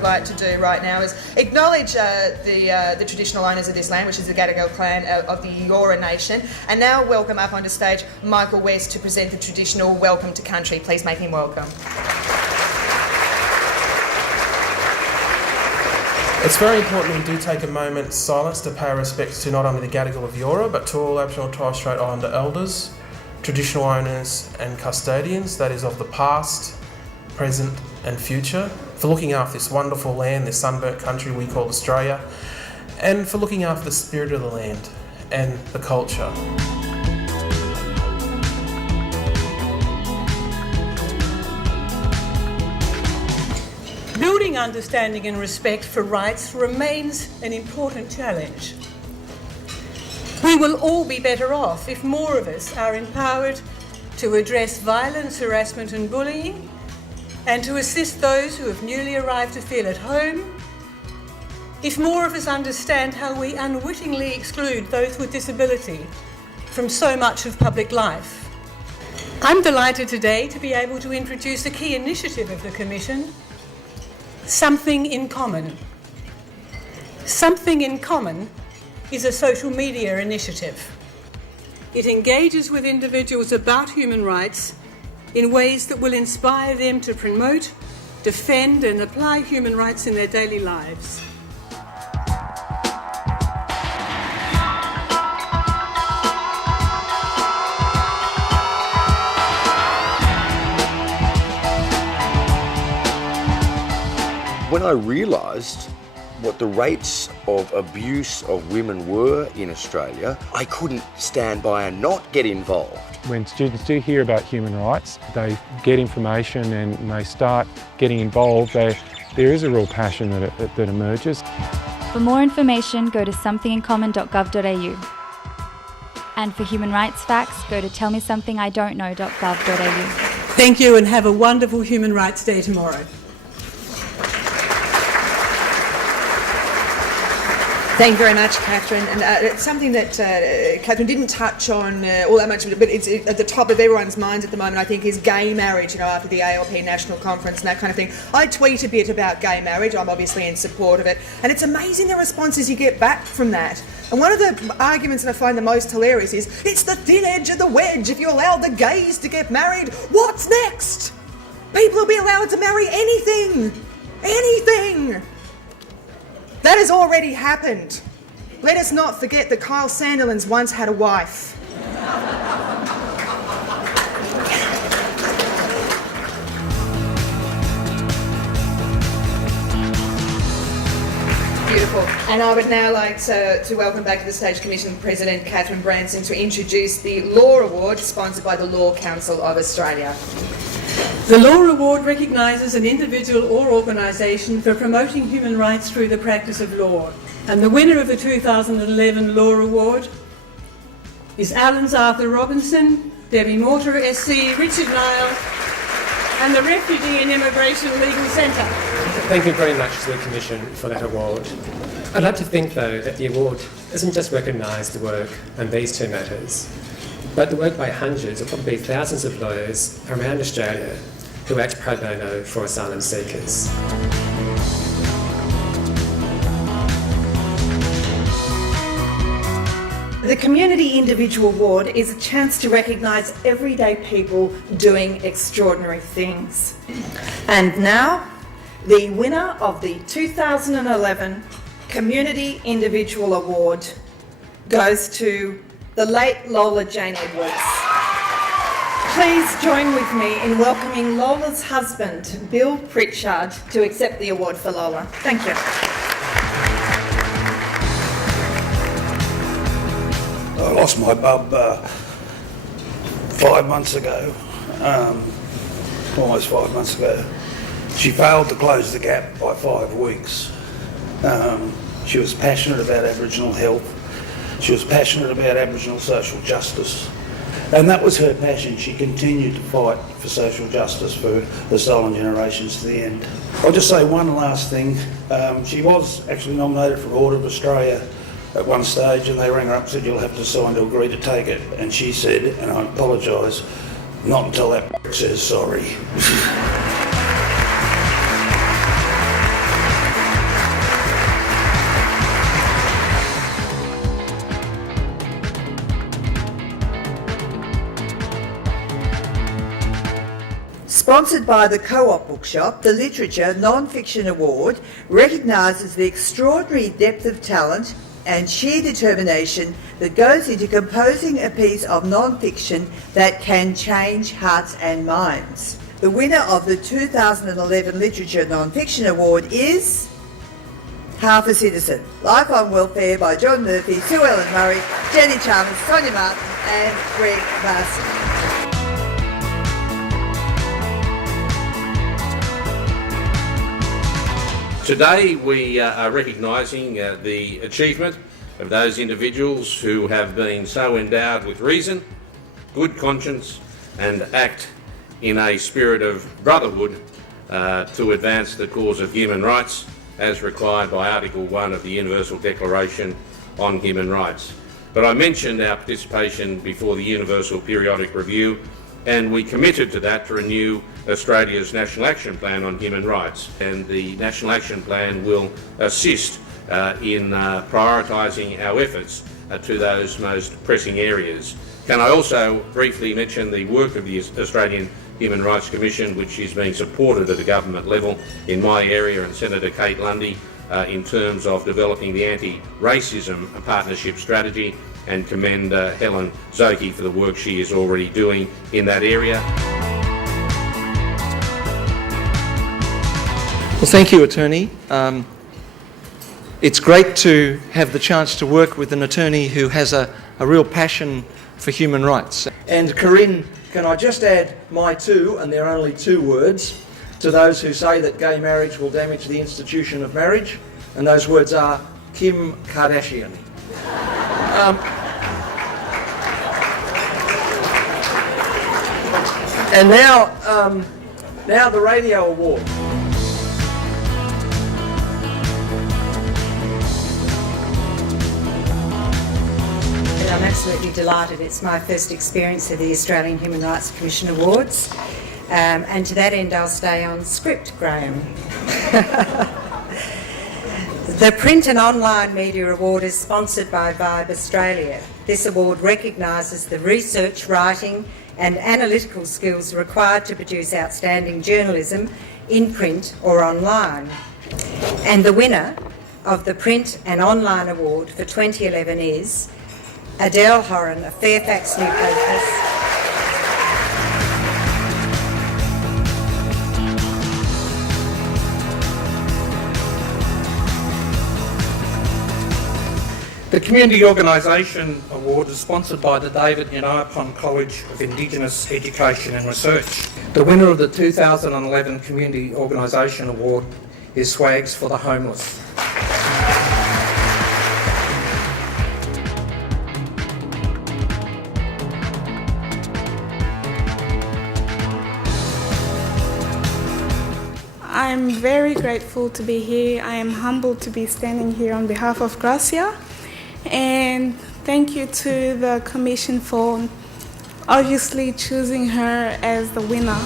I'd like to do right now is acknowledge the traditional owners of this land, which is the Gadigal clan of the Eora Nation, and now welcome up onto stage Michael West to present the traditional Welcome to Country. Please make him welcome. It's very important we do take a moment's silence to pay our respects to not only the Gadigal of Eora, but to all Aboriginal and Torres Strait Islander elders, traditional owners and custodians, that is of the past, present and future, for looking after this wonderful land, this sunburnt country we call Australia, and for looking after the spirit of the land and the culture. Building understanding and respect for rights remains an important challenge. We will all be better off if more of us are empowered to address violence, harassment and bullying, and to assist those who have newly arrived to feel at home, if more of us understand how we unwittingly exclude those with disability from so much of public life. I'm delighted today to be able to introduce a key initiative of the Commission, Something in Common. Something in Common is a social media initiative. It engages with individuals about human rights in ways that will inspire them to promote, defend and apply human rights in their daily lives. When I realised what the rates of abuse of women were in Australia, I couldn't stand by and not get involved. When students do hear about human rights, they get information and they start getting involved. There is a real passion that emerges. For more information, go to somethingincommon.gov.au. And for human rights facts, go to tellmesomethingidon'tknow.gov.au. Thank you and have a wonderful Human Rights Day tomorrow. Thank you very much, Catherine. And it's something that Catherine didn't touch on all that much, but it's at the top of everyone's minds at the moment, I think, is gay marriage, after the ALP National Conference and that kind of thing. I tweet a bit about gay marriage. I'm obviously in support of it. And it's amazing the responses you get back from that. And one of the arguments that I find the most hilarious is, it's the thin edge of the wedge. If you allow the gays to get married, what's next? People will be allowed to marry anything. Anything. That has already happened. Let us not forget that Kyle Sandilands once had a wife. Beautiful. And I would now like to welcome back to the stage Commission President Catherine Branson to introduce the Law Award, sponsored by the Law Council of Australia. The Law Award recognises an individual or organisation for promoting human rights through the practice of law. And the winner of the 2011 Law Award is Alan's Arthur Robinson, Debbie Morter SC, Richard Nile and the Refugee and Immigration Legal Centre. Thank you very much to the Commission for that award. I'd like to think, though, that the award doesn't just recognise the work on these two matters, but the work by hundreds or probably thousands of lawyers around Australia who act pro bono for asylum seekers. The Community Individual Award is a chance to recognise everyday people doing extraordinary things. And now, the winner of the 2011 Community Individual Award goes to the late Lola Jane Edwards. Please join with me in welcoming Lola's husband, Bill Pritchard, to accept the award for Lola. Thank you. I lost my bub 5 months ago, almost 5 months ago. She failed to close the gap by 5 weeks. She was passionate about Aboriginal health. She was passionate about Aboriginal social justice. And that was her passion. She continued to fight for social justice for the stolen generations to the end. I'll just say one last thing. She was actually nominated for Order of Australia at one stage, and they rang her up and said, "You'll have to sign to agree to take it." And she said, and I apologise, "Not until that says sorry." Sponsored by the Co-op Bookshop, the Literature Non-Fiction Award recognises the extraordinary depth of talent and sheer determination that goes into composing a piece of non-fiction that can change hearts and minds. The winner of the 2011 Literature Non-Fiction Award is Half a Citizen, Life on Welfare by John Murphy, Sue Ellen Murray, Jenny Chalmers, Sonia Martin and Greg Marsden. Today we are recognising the achievement of those individuals who have been so endowed with reason, good conscience and act in a spirit of brotherhood to advance the cause of human rights as required by Article 1 of the Universal Declaration on Human Rights. But I mentioned our participation before the Universal Periodic Review, and we committed to that to renew Australia's National Action Plan on Human Rights, and the National Action Plan will assist in prioritising our efforts to those most pressing areas. Can I also briefly mention the work of the Australian Human Rights Commission, which is being supported at a government level in my area and Senator Kate Lundy in terms of developing the anti-racism partnership strategy, and commend Helen Zoki for the work she is already doing in that area. Well, thank you, Attorney. It's great to have the chance to work with an attorney who has a real passion for human rights. And Corinne, can I just add my two, and there are only 2 words, to those who say that gay marriage will damage the institution of marriage, and those words are Kim Kardashian. And now the Radio Award. I'm absolutely delighted. It's my first experience of the Australian Human Rights Commission Awards, and to that end I'll stay on script, Graham. The Print and Online Media Award is sponsored by Vibe Australia. This award recognises the research, writing and analytical skills required to produce outstanding journalism in print or online. And the winner of the Print and Online Award for 2011 is Adele Horan of Fairfax, New South The Community Organisation Award is sponsored by the David Yanayapan College of Indigenous Education and Research. The winner of the 2011 Community Organisation Award is Swags for the Homeless. I'm very grateful to be here. I am humbled to be standing here on behalf of Gracia. And thank you to the Commission for obviously choosing her as the winner.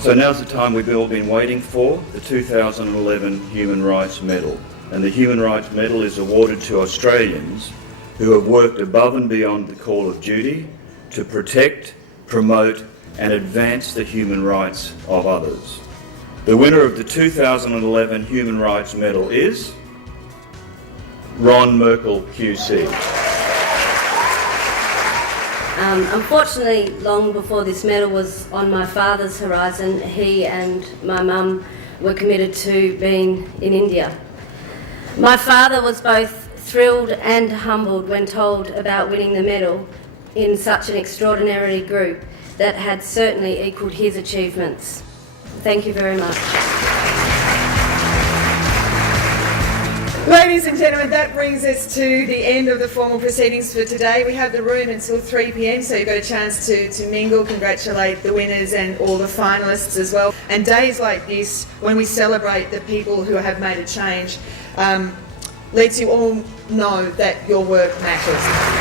So now's the time we've all been waiting for, the 2011 Human Rights Medal. And the Human Rights Medal is awarded to Australians who have worked above and beyond the call of duty to protect, promote and advance the human rights of others. The winner of the 2011 Human Rights Medal is Ron Merkel QC. Unfortunately, long before this medal was on my father's horizon, he and my mum were committed to being in India. My father was both thrilled and humbled when told about winning the medal in such an extraordinary group that had certainly equalled his achievements. Thank you very much. Ladies and gentlemen, that brings us to the end of the formal proceedings for today. We have the room until 3 p.m, so you've got a chance to mingle, congratulate the winners and all the finalists as well. And days like this, when we celebrate the people who have made a change, lets you all know that your work matters.